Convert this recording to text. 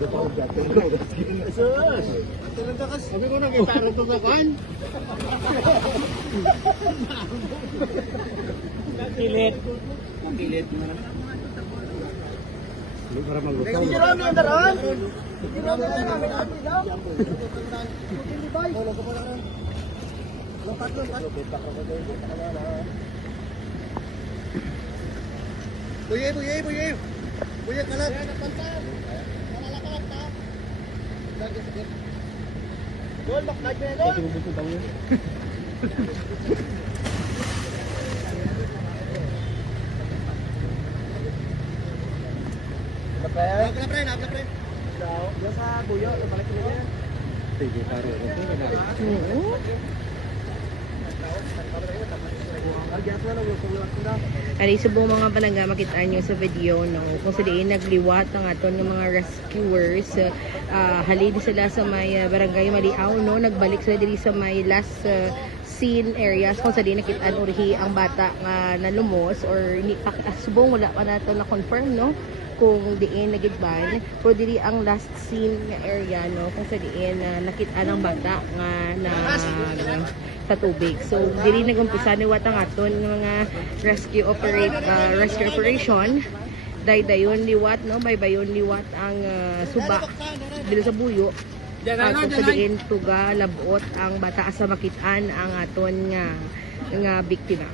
Sus! Sabi ko nang iparang ito sa kan. Nakilit. Nakilit mo na. Hindi para mag-usap. Hindi rami ang daraan. Hindi rami ang daraan. Hindi ba? Lompat. Buye. Buye kalat. Malalakat ta. Lagi. Gol, bakit na gol? Ito gusto tayo. Napla pre. Diyan sa buyo, balik mo yan. Sige, paro. Oo. Ari subong mga palangga makita nyo sa video no kung sa diin nagliwat ang aton ng mga rescuers halid sila sa may barangay Maliaw no nagbalik sila diri sa may last scene areas kung sa diin nakita uri ang bata nga nalumos or ni subong wala pa nato na confirm no kung diin nagigban pero diri ang last scene nga area no kung sa diin nakita ng bata nga na sa tubig. So diri nagumpisa ni watang aton ng mga rescue operation daydayon liwat no baybayon liwat ang suba dili sa buyo kung sa diin tuga labot ang bata asa makitaan ang aton nga biktima.